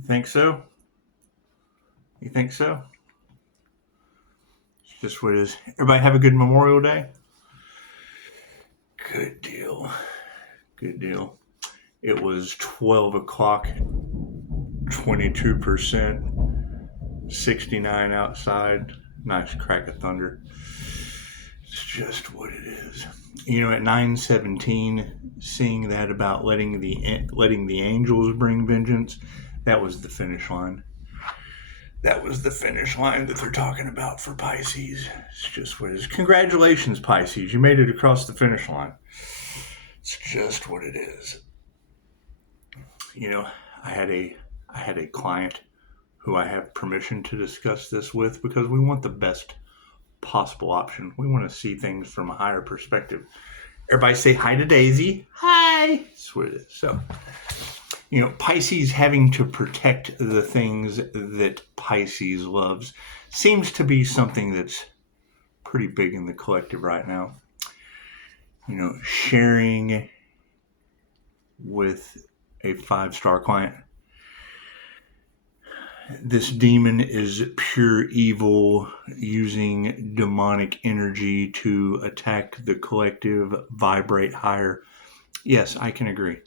You think so? You think so? It's just what it is. Everybody have a good Memorial Day? Good deal. Good deal. It was 12 o'clock, 22%, 69 outside. Nice crack of thunder. It's just what it is. You know, at 9:17, seeing that about letting the angels bring vengeance, that was the finish line. That was the finish line that they're talking about for Pisces. It's just what it is. Congratulations, Pisces. You made it across the finish line. It's just what it is. You know, I had a client who I have permission to discuss this with because we want the best possible option. We want to see things from a higher perspective. Everybody say hi to Daisy. Hi. That's what it is. So, you know, Pisces having to protect the things that Pisces loves seems to be something that's pretty big in the collective right now. You know, sharing with a 5-star client. This demon is pure evil, using demonic energy to attack the collective, vibrate higher. Yes, I can agree.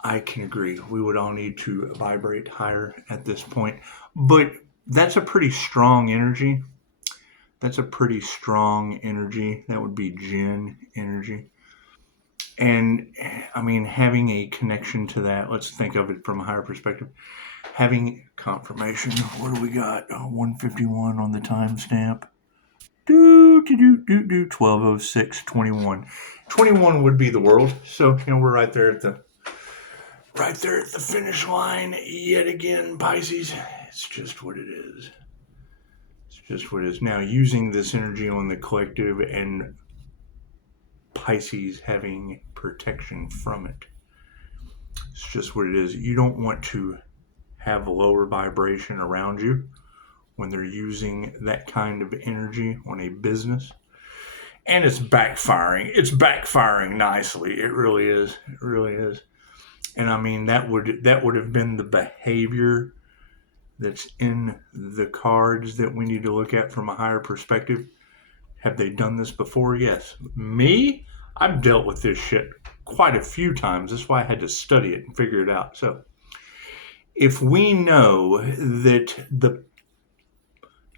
I can agree. We would all need to vibrate higher at this point. But that's a pretty strong energy. That's a pretty strong energy. That would be Jinn energy. And, I mean, having a connection to that, let's think of it from a higher perspective. Having confirmation. What do we got? 151 on the timestamp. 12:06:21. 21 would be the world. So, you know, we're right there at the finish line yet again, Pisces. It's just what it is. It's just what it is. Now, using this energy on the collective and Pisces having protection from it. It's just what it is. You don't want to have a lower vibration around you when they're using that kind of energy on a business. And it's backfiring. It's backfiring nicely. It really is. It really is. And I mean, that would have been the behavior that's in the cards that we need to look at from a higher perspective. Have they done this before? Yes. Me? I've dealt with this shit quite a few times. That's why I had to study it and figure it out. So if we know that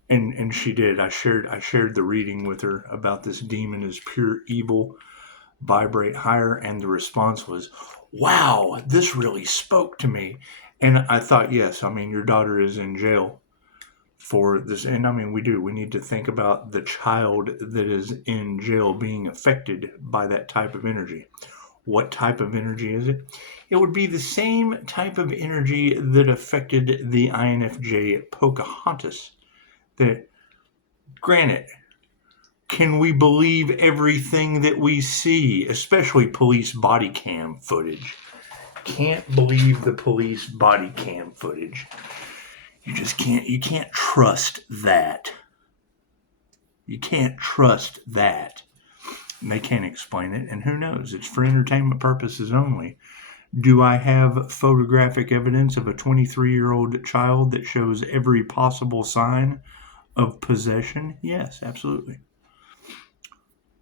and she did, I shared the reading with her about this demon is pure evil, vibrate higher, and the response was, wow, this really spoke to me. And I thought, yes, I mean, your daughter is in jail for this. And I mean, we need to think about the child that is in jail being affected by that type of energy. What type of energy is it? It would be the same type of energy that affected the INFJ Pocahontas. That, granted, can we believe everything that we see, especially police body cam footage? Can't believe the police body cam footage. You just can't. You can't trust that. You can't trust that. And they can't explain it, and who knows? It's for entertainment purposes only. Do I have photographic evidence of a 23-year-old child that shows every possible sign of possession? Yes, absolutely.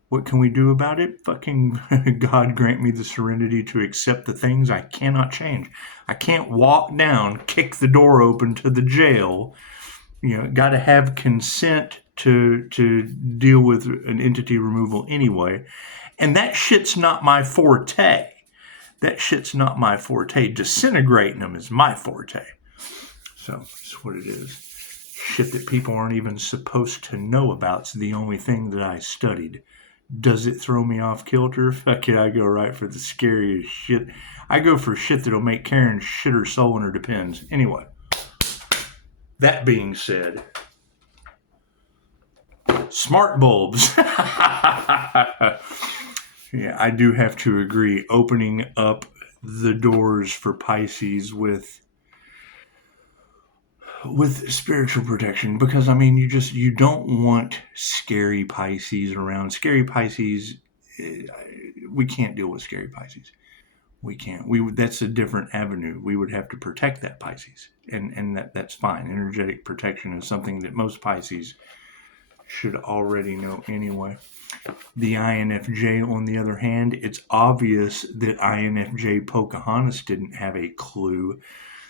What can we do about it? Fucking God grant me the serenity to accept the things I cannot change. I can't walk down, kick the door open to the jail. You know, got to have consent to deal with an entity removal anyway. And that shit's not my forte. That shit's not my forte. Disintegrating them is my forte. So that's what it is. Shit that people aren't even supposed to know about is the only thing that I studied. Does it throw me off kilter? Fuck it, I go right for the scariest shit. I go for shit that'll make Karen shit her soul in her depends. Anyway, that being said, smart bulbs. Yeah, I do have to agree. Opening up the doors for Pisces with spiritual protection, because I mean, you don't want scary Pisces around. Scary Pisces, we can't deal with scary Pisces. We can't. That's a different avenue. We would have to protect that Pisces, and that's fine. Energetic protection is something that most Pisces should already know anyway. The INFJ, on the other hand, it's obvious that INFJ Pocahontas didn't have a clue.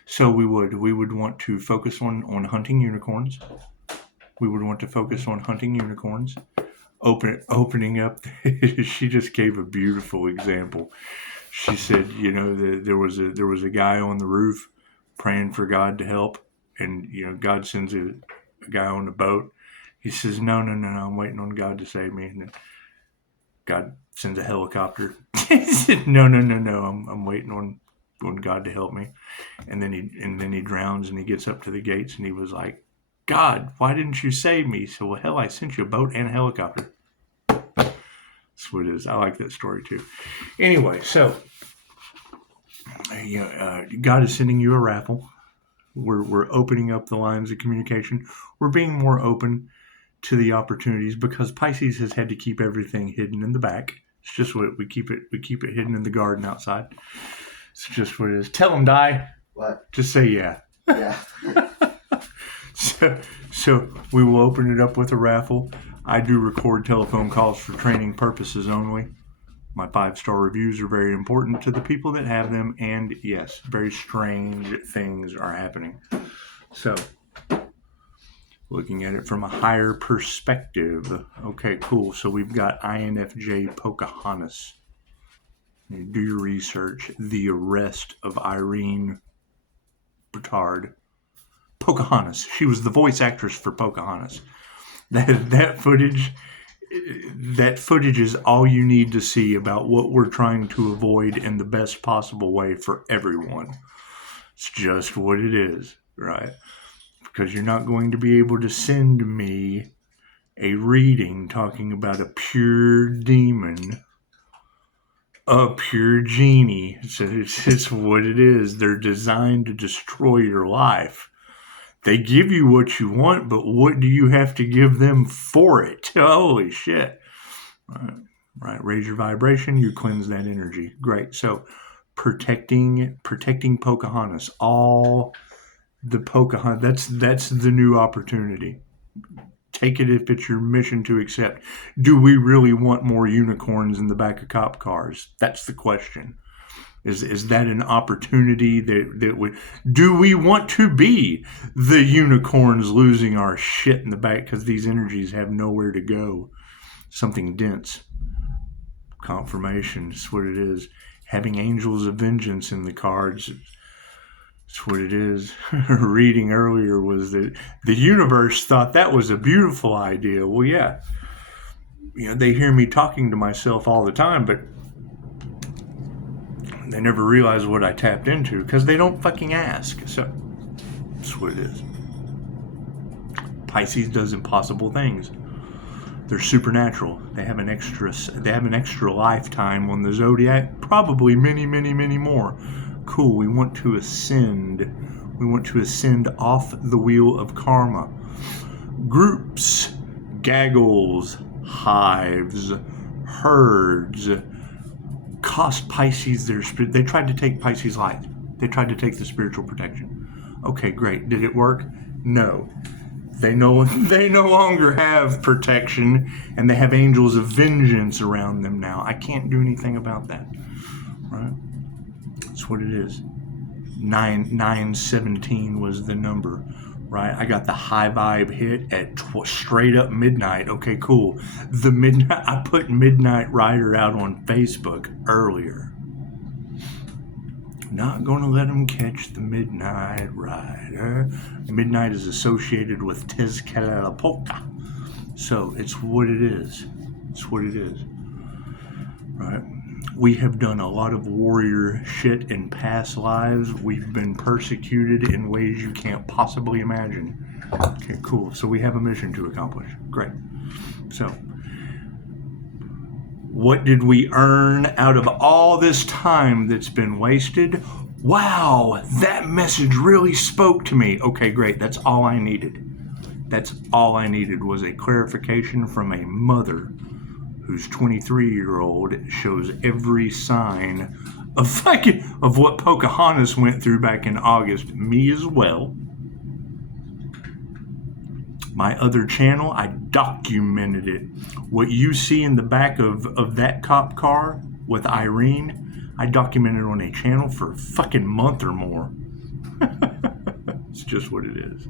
So we would want to focus on hunting unicorns. We would want to focus on hunting unicorns. Opening up. She just gave a beautiful example. She said, there was a guy on the roof praying for God to help, and God sends a guy on the boat. He says, no, I'm waiting on God to save me. And then God sends a helicopter. He said, no, I'm waiting on God to help me. And then he drowns, and he gets up to the gates, and he was like, God, why didn't you save me? So, well, hell, I sent you a boat and a helicopter. That's what it is. I like that story too. Anyway, so God is sending you a raffle. We're opening up the lines of communication. We're being more open to the opportunities because Pisces has had to keep everything hidden in the back. It's just what we keep it hidden in the garden outside. It's just what it is. Tell them, Die. What? Just say yeah. Yeah. So we will open it up with a raffle. I do record telephone calls for training purposes only. My 5-star reviews are very important to the people that have them, and yes, very strange things are happening. So, looking at it from a higher perspective. Okay, cool. So we've got INFJ Pocahontas. You do your research. The arrest of Irene Bertard. Pocahontas. She was the voice actress for Pocahontas. That footage is all you need to see about what we're trying to avoid in the best possible way for everyone. It's just what it is, right? Because you're not going to be able to send me a reading talking about a pure demon, a pure genie. So it's what it is. They're designed to destroy your life. They give you what you want, but what do you have to give them for it? Holy shit. Right. Raise your vibration, you cleanse that energy. Great. So protecting Pocahontas. All the Pocahontas, that's the new opportunity. Take it if it's your mission to accept. Do we really want more unicorns in the back of cop cars? That's the question. Is that an opportunity that would... Do we want to be the unicorns losing our shit in the back because these energies have nowhere to go? Something dense. Confirmation. That's what it is. Having angels of vengeance in the cards. That's what it is. Reading earlier was that the universe thought that was a beautiful idea. Well, yeah. They hear me talking to myself all the time, but they never realize what I tapped into because they don't fucking ask. So that's what it is. Pisces does impossible things. They're supernatural. They have an extra lifetime on the zodiac, probably many, many, many more. Cool. We want to ascend. We want to ascend off the wheel of karma. Groups, gaggles, hives, herds cost Pisces their spirit. They tried to take Pisces' life. They tried to take the spiritual protection. Okay, great. Did it work? No. They no longer have protection, and they have angels of vengeance around them now. I can't do anything about that. Right? That's what it is. 917 was the number. Right? I got the high vibe hit at straight up midnight. Okay, cool. I put Midnight Rider out on Facebook earlier. Not gonna let them catch the Midnight Rider. Midnight is associated with Tezcatlipoca. So it's what it is. It's what it is. Right? We have done a lot of warrior shit in past lives. We've been persecuted in ways you can't possibly imagine. Okay, cool. So we have a mission to accomplish. Great. So, what did we earn out of all this time that's been wasted? Wow, that message really spoke to me. Okay, great. That's all I needed. That's all I needed was a clarification from a mother whose 23-year-old shows every sign of what Pocahontas went through back in August. Me as well. My other channel, I documented it. What you see in the back of that cop car with Irene, I documented on a channel for a fucking month or more. It's just what it is.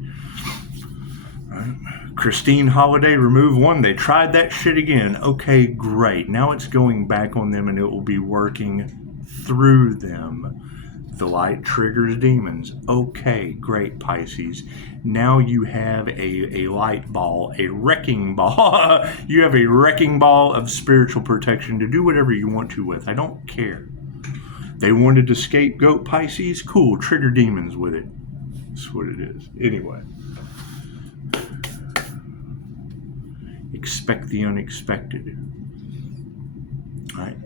Right. Christine Holiday, remove one. They tried that shit again. Okay, great. Now it's going back on them and it will be working through them. The light triggers demons. Okay, great, Pisces. Now you have a light ball, a wrecking ball. You have a wrecking ball of spiritual protection to do whatever you want to with. I don't care. They wanted to scapegoat Pisces? Cool, trigger demons with it. That's what it is. Anyway. Expect the unexpected. All right.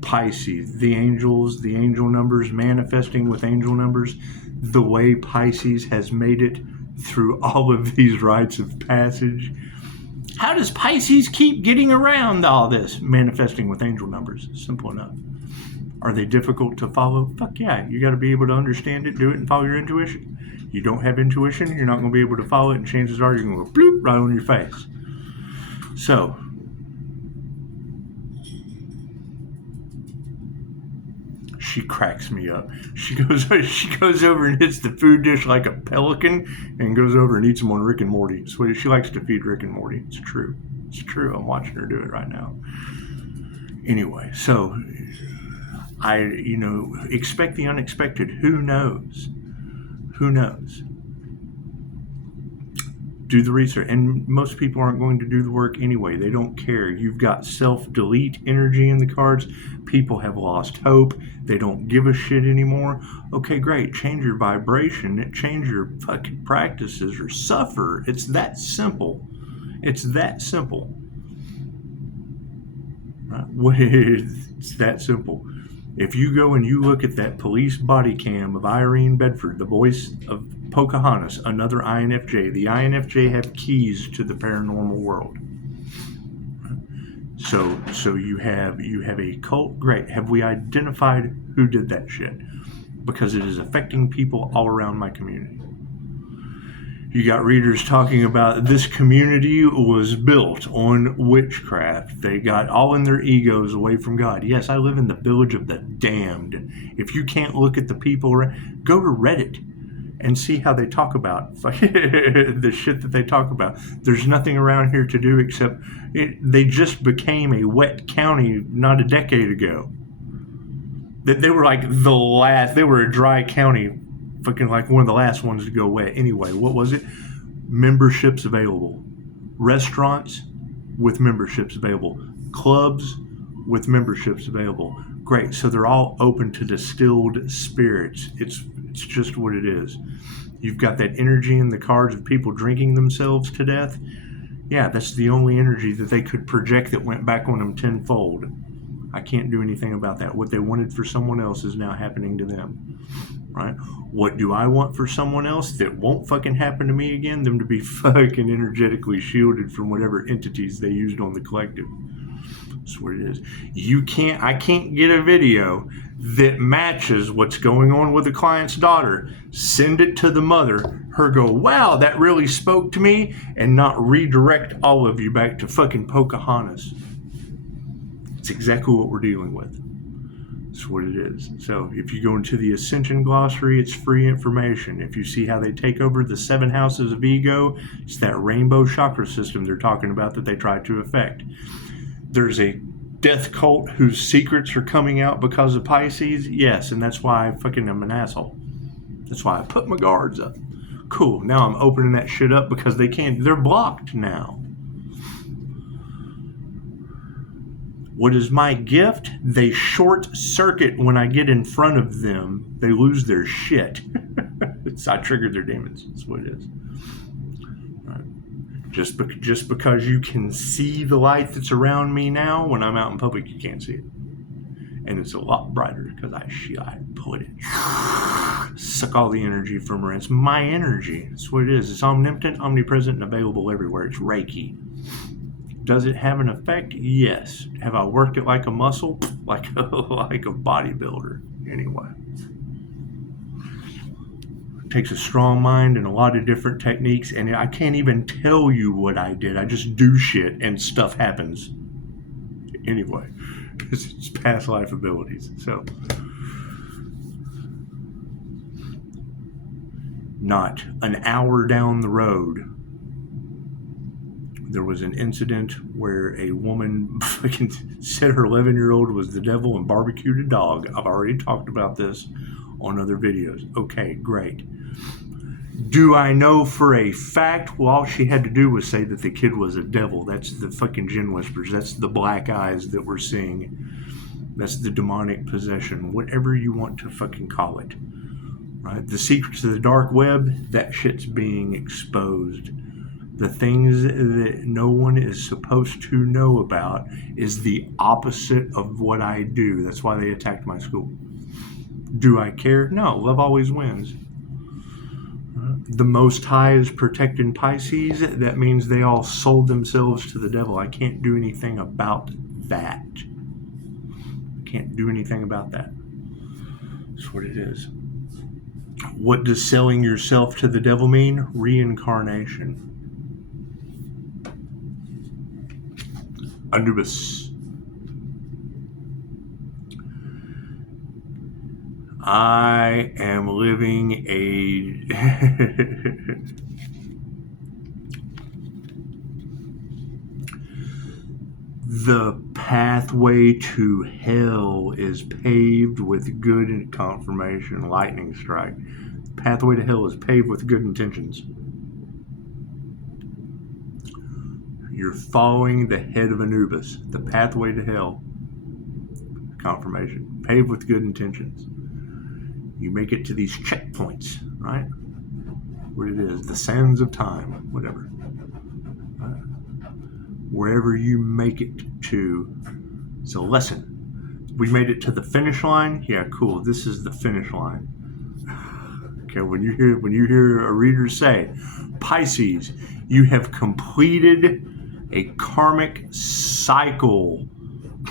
Pisces, the angels, the angel numbers, manifesting with angel numbers, the way Pisces has made it through all of these rites of passage. How does Pisces keep getting around all this? Manifesting with angel numbers. Simple enough. Are they difficult to follow? Fuck yeah. You got to be able to understand it, do it, and follow your intuition. You don't have intuition, you're not going to be able to follow it, and chances are you're going to go bloop right on your face. So, she cracks me up. She goes over and hits the food dish like a pelican and goes over and eats them on Rick and Morty. So she likes to feed Rick and Morty. It's true. It's true. I'm watching her do it right now. Anyway, so expect the unexpected. Who knows? Who knows? Do the research. And most people aren't going to do the work anyway. They don't care. You've got self-delete energy in the cards. People have lost hope. They don't give a shit anymore. Okay, great. Change your vibration. Change your fucking practices or suffer. It's that simple. It's that simple. Right? It's that simple. If you go and you look at that police body cam of Irene Bedford, the voice of Pocahontas, another INFJ, the INFJ have keys to the paranormal world. So you have a cult. Great. Have we identified who did that shit? Because it is affecting people all around my community. You got readers talking about this community was built on witchcraft. They got all in their egos away from God. Yes, I live in the village of the damned. If you can't look at the people, go to Reddit and see how they talk about the shit that they talk about. There's nothing around here to do except they just became a wet county not a decade ago. They were like they were a dry county, fucking like one of the last ones to go wet. Anyway, what was it? Memberships available. Restaurants with memberships available. Clubs with memberships available. Great. So they're all open to distilled spirits. It's just what it is. You've got that energy in the cards of people drinking themselves to death. Yeah, that's the only energy that they could project that went back on them tenfold. I can't do anything about that. What they wanted for someone else is now happening to them. Right? What do I want for someone else that won't fucking happen to me again? Them to be fucking energetically shielded from whatever entities they used on the collective. That's what it is. I can't get a video that matches what's going on with the client's daughter. Send it to the mother. Her go, wow, that really spoke to me, and not redirect all of you back to fucking Pocahontas. It's exactly what we're dealing with. That's what it is. So if you go into the Ascension Glossary, it's free information. If you see how they take over the 7 houses of ego, it's that rainbow chakra system they're talking about that they try to affect. There's a death cult whose secrets are coming out because of Pisces. Yes, and that's why I fucking am an asshole. That's why I put my guards up. Cool. Now I'm opening that shit up because they're blocked now. What is my gift? They short circuit when I get in front of them. They lose their shit. I triggered their demons. That's what it is. Right. Just because you can see the light that's around me now, when I'm out in public, you can't see it. And it's a lot brighter because I put it. Suck all the energy from her. It's my energy. That's what it is. It's omnipotent, omnipresent, and available everywhere. It's Reiki. Does it have an effect? Yes. Have I worked it like a muscle? Like a bodybuilder. Anyway. It takes a strong mind and a lot of different techniques, and I can't even tell you what I did. I just do shit and stuff happens. Anyway. It's past life abilities. So. Not an hour down the road, there was an incident where a woman fucking said her 11-year-old was the devil and barbecued a dog. I've already talked about this on other videos. Okay, great. Do I know for a fact? Well, all she had to do was say that the kid was a devil. That's the fucking Jinn whispers. That's the black eyes that we're seeing. That's the demonic possession. Whatever you want to fucking call it. Right? The secrets of the dark web, that shit's being exposed. The things that no one is supposed to know about is the opposite of what I do. That's why they attacked my school. Do I care? No, love always wins. The Most High is protecting Pisces. That means they all sold themselves to the devil. I can't do anything about that. Can't do anything about that. That's what it is. What does selling yourself to the devil mean? Reincarnation. Anubis. I am living a the pathway to hell is paved with good and confirmation. Lightning strike. The pathway to hell is paved with good intentions. You're following the head of Anubis. The pathway to hell. Confirmation. Paved with good intentions. You make it to these checkpoints, right? What it is. The sands of time. Whatever. Wherever you make it to. It's a lesson. We made it to the finish line. Yeah, cool. This is the finish line. Okay, when you hear a reader say, Pisces, you have completed a karmic cycle.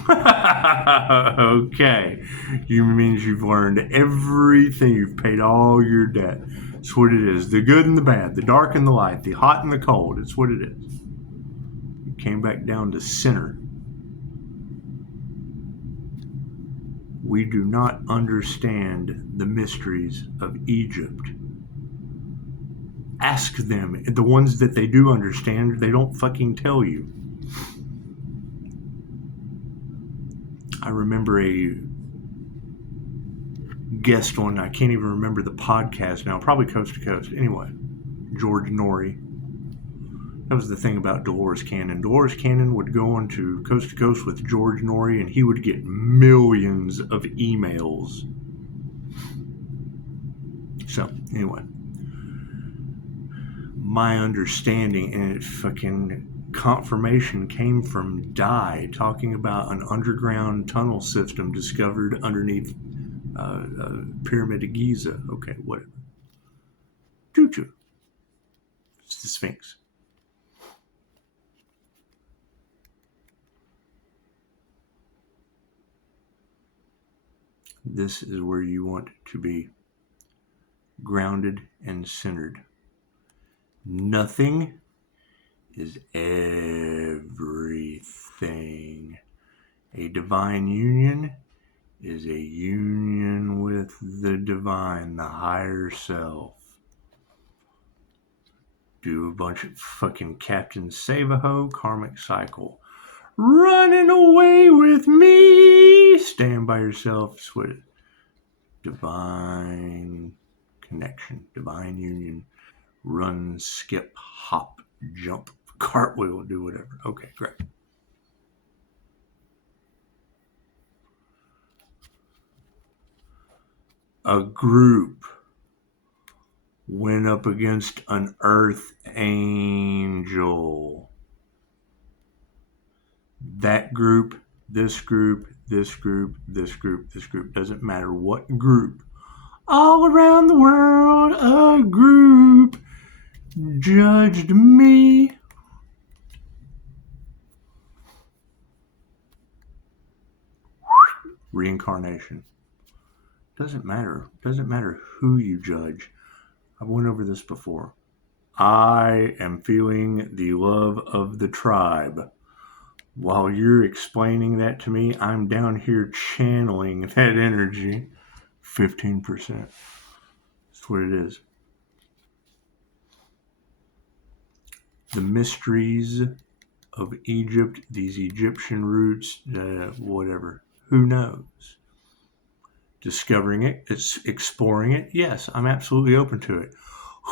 Okay. You means you've learned everything. You've paid all your debt. It's what it is. The good and the bad, the dark and the light, the hot and the cold. It's what it is. You came back down to center. We do not understand the mysteries of Egypt. Ask them. The ones that they do understand, they don't fucking tell you. I remember a guest on, I can't even remember the podcast now, probably Coast to Coast. Anyway, George Norrie. That was the thing about Dolores Cannon. Dolores Cannon would go on to Coast with George Norrie, and he would get millions of emails. So, anyway. My understanding, and it fucking confirmation came from Dye, talking about an underground tunnel system discovered underneath Pyramid of Giza. Okay, whatever. Choo-choo. It's the Sphinx. This is where you want to be. Grounded and centered. Nothing is everything. A divine union is a union with the divine, the higher self. Do a bunch of fucking Captain Save-A-Ho, karmic cycle. Running away with me. Stand by yourself. Sweat it. Divine connection, divine union. Run, skip, hop, jump, cartwheel, do whatever. Okay, great. A group went up against an earth angel. That group, this group, this group, this group, this group. Doesn't matter what group. All around the world, a group judged me. reincarnation. Doesn't matter. Doesn't matter who you judge. I've went over this before. I am feeling the love of the tribe. While you're explaining that to me, I'm down here channeling that energy. 15%. That's what it is. The mysteries of Egypt, these Egyptian roots, whatever. Who knows? Discovering it, exploring it. Yes, I'm absolutely open to it.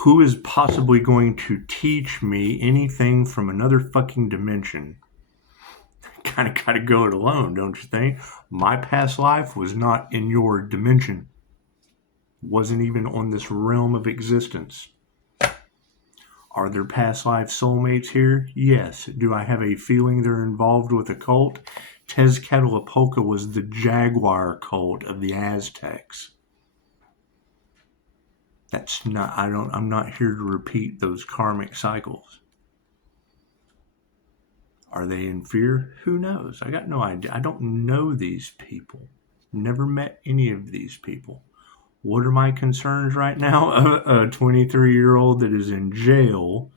Who is possibly going to teach me anything from another fucking dimension? Kind of got to go it alone, don't you think? My past life was not in your dimension. Wasn't even on this realm of existence. Are there past life soulmates here? Yes. Do I have a feeling they're involved with a cult? Tezcatlipoca was the jaguar cult of the Aztecs. I'm not here to repeat those karmic cycles. Are they in fear? Who knows? I got no idea. I don't know these people. Never met any of these people. What are my concerns right now? A 23-year-old that is in jail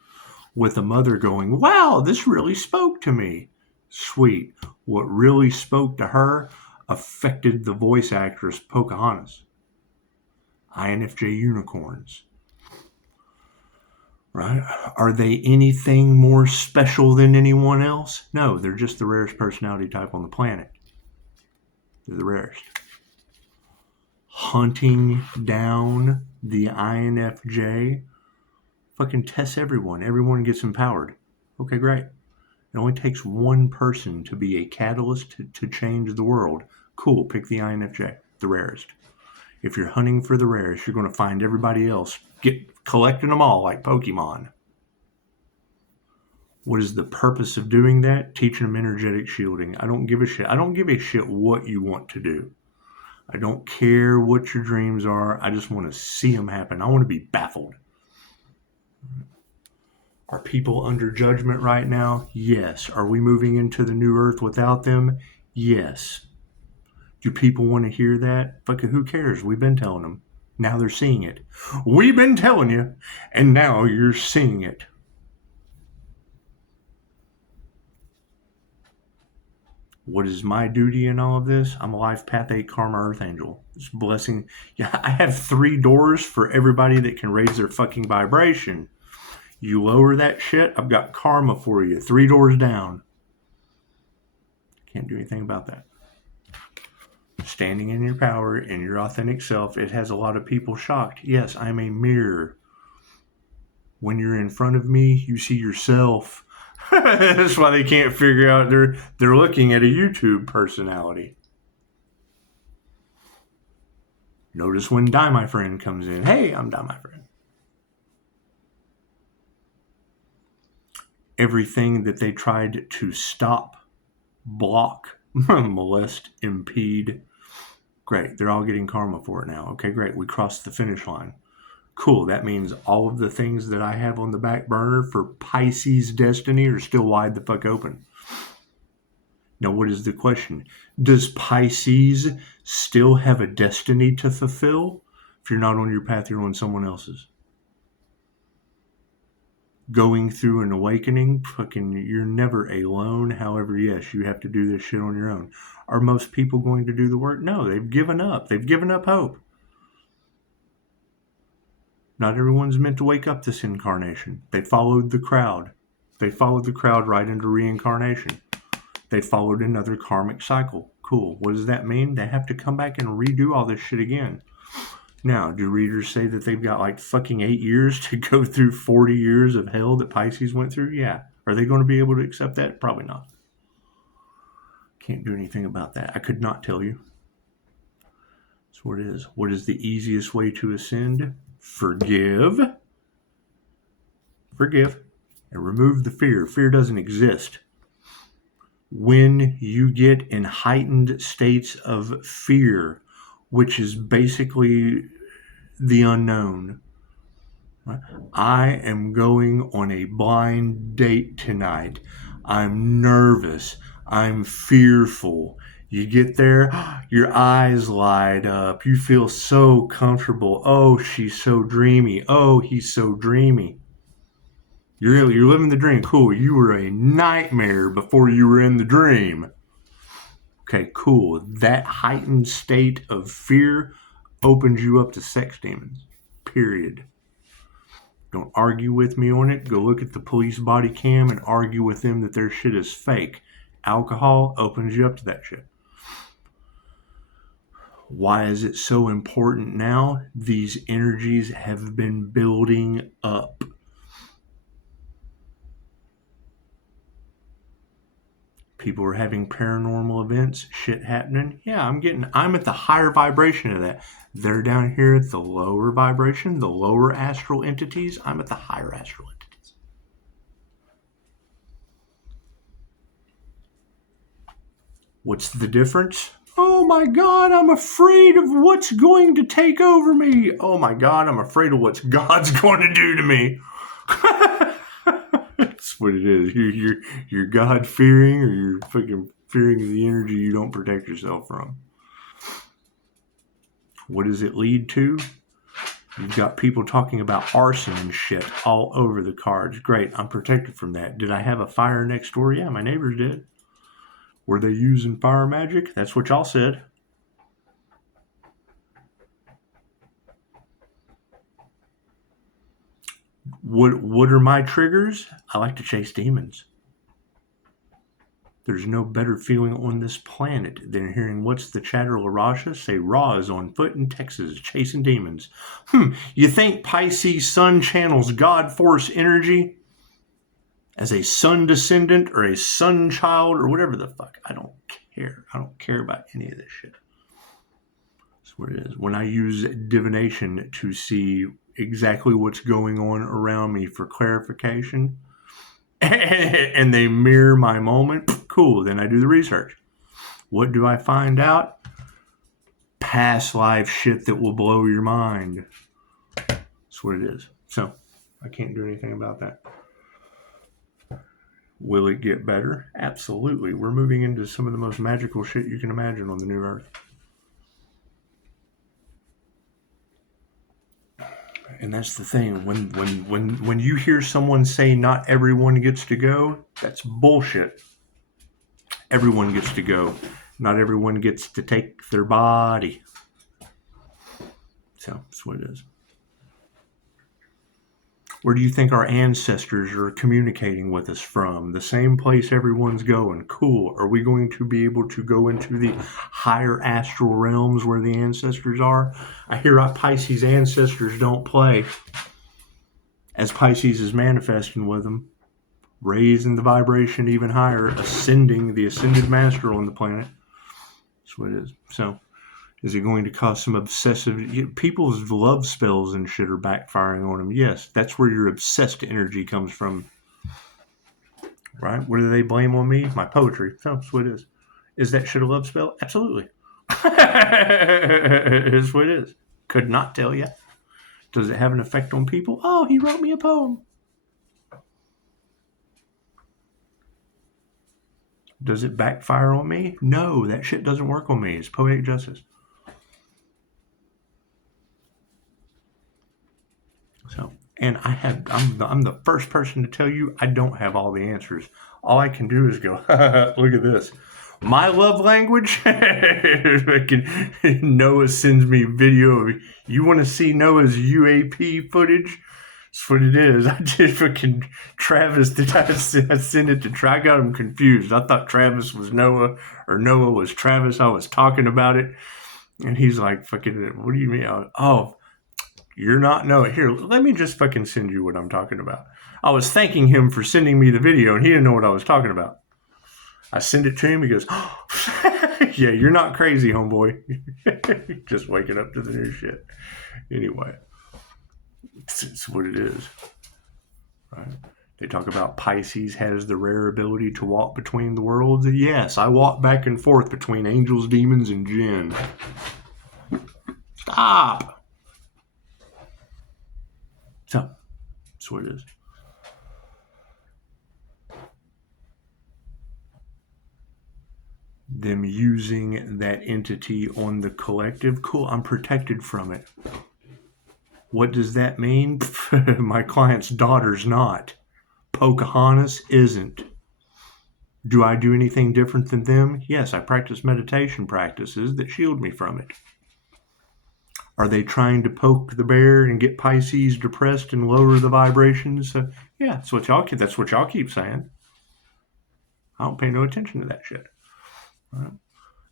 with a mother going, wow, this really spoke to me. Sweet. What really spoke to her affected the voice actress Pocahontas. INFJ unicorns. Right? Are they anything more special than anyone else? No, they're just the rarest personality type on the planet. They're the rarest. Hunting down the INFJ fucking tests everyone. Everyone gets empowered. Okay, great. It only takes one person to be a catalyst to change the world. Cool, pick the INFJ, the rarest. If you're hunting for the rarest, you're going to find everybody else. Collecting them all like Pokemon. What is the purpose of doing that? Teaching them energetic shielding. I don't give a shit. I don't give a shit what you want to do. I don't care what your dreams are. I just want to see them happen. I want to be baffled. Are people under judgment right now? Yes. Are we moving into the new earth without them? Yes. Do people want to hear that? Fucking who cares? We've been telling them. Now they're seeing it. We've been telling you, and now you're seeing it. What is my duty in all of this? I'm a life path 8 karma Archangel. It's a blessing. Yeah, I have 3 doors for everybody that can raise their fucking vibration. You lower that shit, I've got karma for you. 3 doors down. Can't do anything about that. Standing in your power, in your authentic self, it has a lot of people shocked. Yes, I'm a mirror. When you're in front of me, you see yourself. That's why they can't figure out they're looking at a YouTube personality. Notice when Die My Friend comes in. Hey, I'm Die My Friend. Everything that they tried to stop, block, molest, impede. Great. They're all getting karma for it now. Okay, great. We crossed the finish line. Cool. That means all of the things that I have on the back burner for Pisces destiny are still wide the fuck open. Now, what is the question? Does Pisces still have a destiny to fulfill? If you're not on your path, you're on someone else's. Going through an awakening, fucking, you're never alone. However, yes, you have to do this shit on your own. Are most people going to do the work? No, they've given up. They've given up hope. Not everyone's meant to wake up this incarnation. They followed the crowd. They followed the crowd right into reincarnation. They followed another karmic cycle. Cool. What does that mean? They have to come back and redo all this shit again. Now, do readers say that they've got like fucking 8 years to go through 40 years of hell that Pisces went through? Yeah. Are they going to be able to accept that? Probably not. Can't do anything about that. I could not tell you. That's what it is. What is the easiest way to ascend? Forgive. Forgive. And remove the fear. Fear doesn't exist. When you get in heightened states of fear, which is basically the unknown. I am going on a blind date tonight. I'm nervous. I'm fearful. You get there, your eyes light up. You feel so comfortable. Oh, she's so dreamy. Oh, he's so dreamy. You're living the dream. Cool. You were a nightmare before you were in the dream. Okay, cool. That heightened state of fear opens you up to sex demons. Period. Don't argue with me on it. Go look at the police body cam and argue with them that their shit is fake. Alcohol opens you up to that shit. Why is it so important now? These energies have been building up. People are having paranormal events, shit happening. Yeah, I'm at the higher vibration of that. They're down here at the lower vibration, the lower astral entities. I'm at the higher astral entities. What's the difference? Oh my God, I'm afraid of what's going to take over me. Oh my God, I'm afraid of what God's going to do to me. That's what it is. You're God fearing, or you're fucking fearing the energy you don't protect yourself from. What does it lead to? You've got people talking about arson and shit all over the cards. Great, I'm protected from that. Did I have a fire next door? Yeah, my neighbors did. Were they using fire magic? That's what y'all said. What are my triggers? I like to chase demons. There's no better feeling on this planet than hearing what's the chatter Larasha say Ra is on foot in Texas chasing demons. You think Pisces sun channels God force energy as a sun descendant or a sun child or whatever the fuck? I don't care. I don't care about any of this shit. That's what it is. When I use divination to see exactly what's going on around me for clarification, and they mirror my moment, cool, then I do the research. What do I find out? Past life shit that will blow your mind. That's what it is. So, I can't do anything about that. Will it get better? Absolutely. We're moving into some of the most magical shit you can imagine on the new earth. And that's the thing. When you hear someone say not everyone gets to go, that's bullshit. Everyone gets to go. Not everyone gets to take their body. So that's what it is. Where do you think our ancestors are communicating with us from? The same place everyone's going. Cool. Are we going to be able to go into the higher astral realms where the ancestors are? I hear our Pisces ancestors don't play. As Pisces is manifesting with them, raising the vibration even higher, ascending the ascended master on the planet. That's what it is. So, is it going to cause some obsessive... People's love spells and shit are backfiring on them. Yes, that's where your obsessed energy comes from. Right? What do they blame on me? My poetry. So, that's what it is. Is that shit a love spell? Absolutely. It's what it is. Could not tell you. Does it have an effect on people? Oh, he wrote me a poem. Does it backfire on me? No, that shit doesn't work on me. It's poetic justice. So, and I'm the first person to tell you I don't have all the answers. All I can do is go, look at this. My love language. Noah sends me video of, you want to see Noah's UAP footage? That's what it is. I did fucking Travis. I sent it to Travis? I got him confused. I thought Travis was Noah or Noah was Travis. I was talking about it. And he's like, fucking, what do you mean? Oh, you're not Noah. Here, let me just fucking send you what I'm talking about. I was thanking him for sending me the video, and he didn't know what I was talking about. I send it to him. He goes, oh, yeah, you're not crazy, homeboy. Just waking up to the new shit. Anyway, it's what it is. Right? They talk about Pisces has the rare ability to walk between the worlds. Yes, I walk back and forth between angels, demons, and Jinn. Stop. So, that's what it is. them using that entity on the collective. Cool, I'm protected from it. What does that mean? My client's daughter's not. Pocahontas isn't. Do I do anything different than them? Yes, I practice meditation practices that shield me from it. Are they trying to poke the bear and get Pisces depressed and lower the vibrations? Yeah, that's what y'all keep saying. I don't pay no attention to that shit. Right?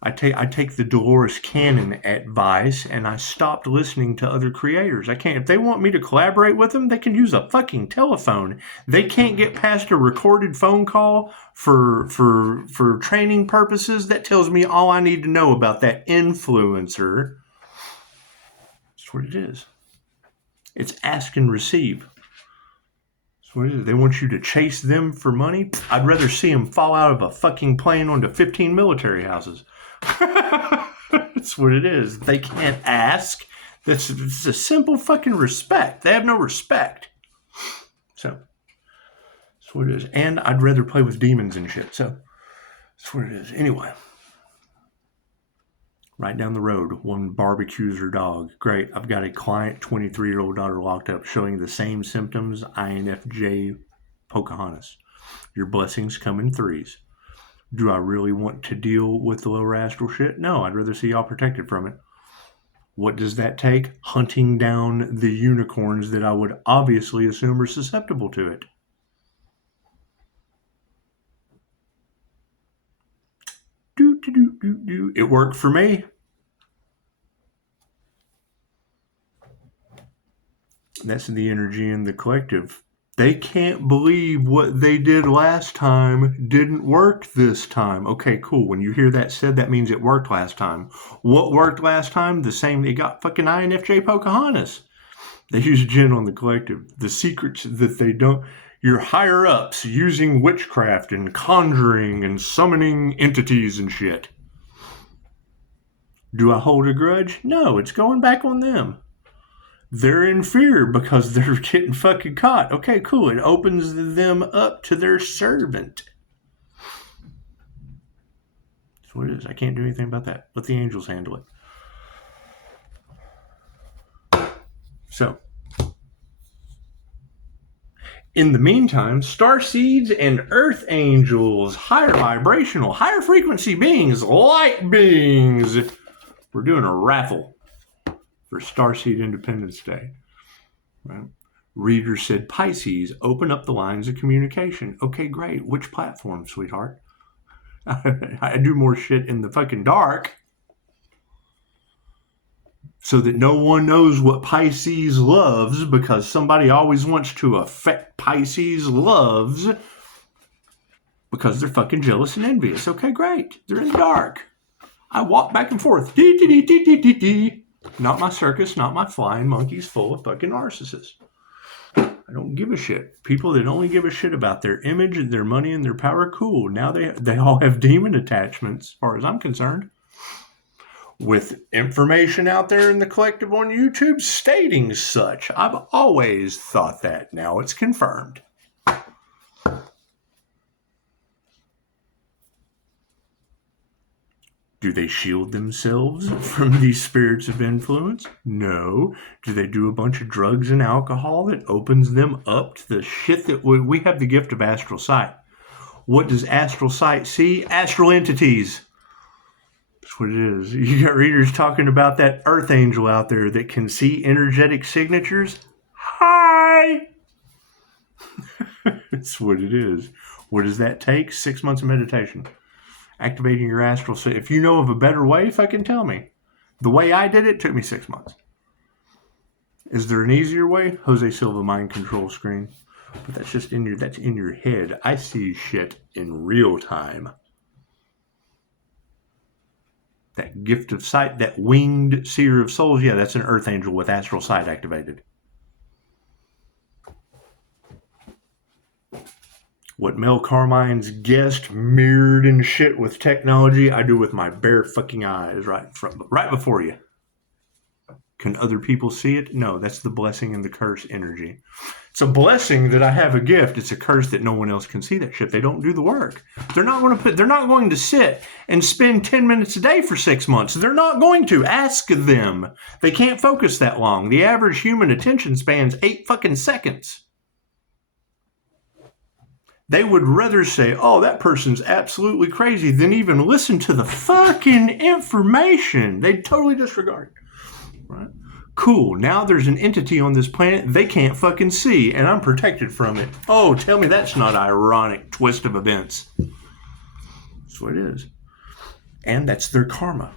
I take the Dolores Cannon advice, and I stopped listening to other creators. I can't. If they want me to collaborate with them, they can use a fucking telephone. They can't get past a recorded phone call for training purposes. That tells me all I need to know about that influencer. That's what it is. It's ask and receive. That's what it is. They want you to chase them for money. I'd rather see them fall out of a fucking plane onto 15 military houses. That's what it is. They can't ask. It's a simple fucking respect. They have no respect. So that's what it is. And I'd rather play with demons and shit. So that's what it is. Anyway. Right down the road, one barbecues her dog. Great. I've got a client, 23-year-old daughter locked up, showing the same symptoms, INFJ Pocahontas. Your blessings come in threes. Do I really want to deal with the lower astral shit? No, I'd rather see y'all protected from it. What does that take? Hunting down the unicorns that I would obviously assume are susceptible to it. It worked for me. That's the energy in the collective. They can't believe what they did last time didn't work this time. Okay, cool. When you hear that said, that means it worked last time. What worked last time? The same. They got fucking INFJ Pocahontas. They use Jinn on the collective. The secrets that they don't... Your higher ups using witchcraft and conjuring and summoning entities and shit. Do I hold a grudge? No, it's going back on them. They're in fear because they're getting fucking caught. Okay, cool. It opens them up to their servant. That's what it is. I can't do anything about that. Let the angels handle it. So, in the meantime, star seeds and earth angels, higher vibrational, higher frequency beings, light beings. We're doing a raffle for Starseed Independence Day. Right? Reader said, Pisces, open up the lines of communication. Okay, great. Which platform, sweetheart? I do more shit in the fucking dark so that no one knows what Pisces loves, because somebody always wants to affect Pisces loves because they're fucking jealous and envious. Okay, great. They're in the dark. I walk back and forth. Not my circus, not my flying monkeys full of fucking narcissists. I don't give a shit. People that only give a shit about their image and their money and their power, cool. Now they all have demon attachments, as far as I'm concerned. With information out there in the collective on YouTube stating such. I've always thought that. Now it's confirmed. Do they shield themselves from these spirits of influence? No. Do they do a bunch of drugs and alcohol that opens them up to the shit that we have the gift of astral sight? What does astral sight see? Astral entities. That's what it is. You got readers talking about that earth angel out there that can see energetic signatures. Hi! That's what it is. What does that take? 6 months of meditation. Activating your astral. So if you know of a better way, fucking tell me. The way I did it took me 6 months. Is there an easier way? Jose Silva mind control screen. But that's just in your head. I see shit in real time. That gift of sight, that winged seer of souls, yeah, that's an earth angel with astral sight activated. What Mel Carmine's guest mirrored and shit with technology, I do with my bare fucking eyes right before you. Can other people see it? No, that's the blessing and the curse energy. It's a blessing that I have a gift. It's a curse that no one else can see that shit. They don't do the work. They're not going to sit and spend 10 minutes a day for 6 months. They're not going to. Ask them. They can't focus that long. The average human attention span's 8 fucking seconds. They would rather say, oh, that person's absolutely crazy than even listen to the fucking information. They'd totally disregard it. Right? Cool. Now there's an entity on this planet they can't fucking see, and I'm protected from it. Oh, tell me that's not ironic twist of events. That's what it is. And that's their karma.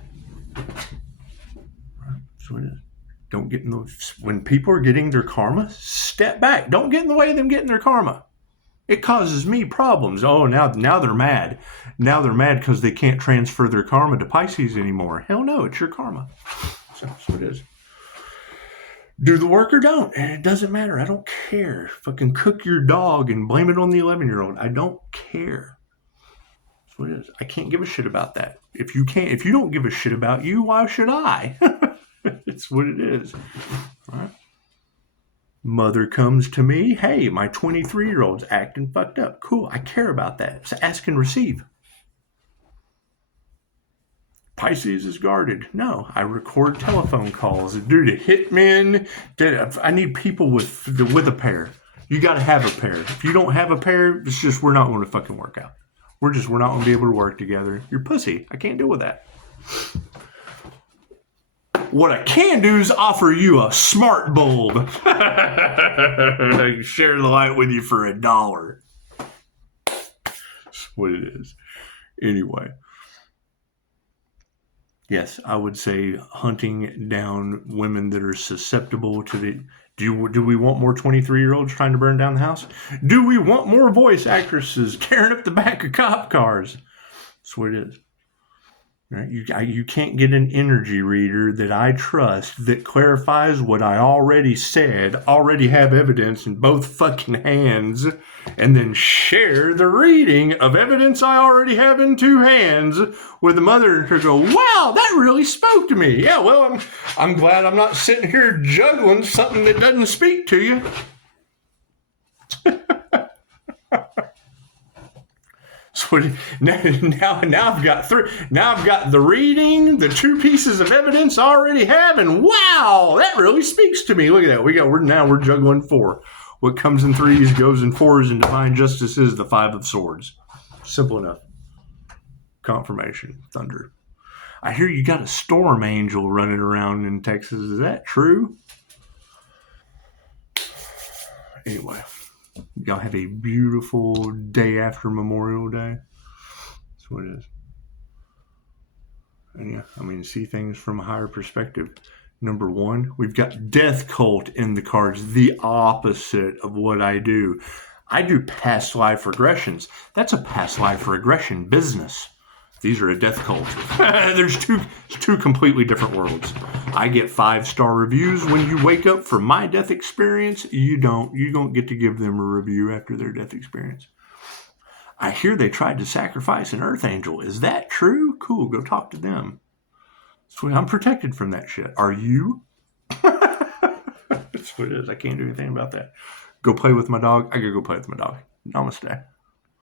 Right? That's what it is. Don't get in the... When people are getting their karma, step back. Don't get in the way of them getting their karma. It causes me problems. Oh, now they're mad. Now they're mad because they can't transfer their karma to Pisces anymore. Hell no, it's your karma. So that's what it is. Do the work or don't. And it doesn't matter. I don't care. Fucking cook your dog and blame it on the 11-year-old. I don't care. That's what it is. I can't give a shit about that. If you don't give a shit about you, why should I? It's what it is. All right. Mother comes to me. Hey, my 23-year-old's acting fucked up. Cool. I care about that. It's ask and receive. Pisces is guarded. No, I record telephone calls. Dude, to hitmen. I need people with a pair. You got to have a pair. If you don't have a pair, it's just we're not going to fucking work out. We're not going to be able to work together. You're pussy. I can't deal with that. What I can do is offer you a smart bulb. I can share the light with you for $1. That's what it is. Anyway. Yes, I would say hunting down women that are susceptible to the... Do we want more 23-year-olds trying to burn down the house? Do we want more voice actresses tearing up the back of cop cars? That's what it is. Right? You can't get an energy reader that I trust that clarifies what I already said, already have evidence in both fucking hands, and then share the reading of evidence I already have in 2 hands with the mother and her go, wow, that really spoke to me. Yeah, well, I'm glad I'm not sitting here juggling something that doesn't speak to you. So now I've got 3. Now I've got the reading, the 2 pieces of evidence I already have, and wow, that really speaks to me. Look at that. We're juggling 4. What comes in 3s goes in 4s, and divine justice is the 5 of swords. Simple enough. Confirmation. Thunder. I hear you got a storm angel running around in Texas. Is that true? Anyway. Y'all have a beautiful day after Memorial Day. That's what it is. And yeah, see things from a higher perspective. Number 1, we've got death cult in the cards. The opposite of what I do. I do past life regressions. That's a past life regression business. These are a death cult. There's two completely different worlds. I get 5-star reviews when you wake up from my death experience. You don't get to give them a review after their death experience. I hear they tried to sacrifice an earth angel. Is that true? Cool, go talk to them. So I'm protected from that shit. Are you? That's what it is. I can't do anything about that. Go play with my dog. I gotta go play with my dog. Namaste.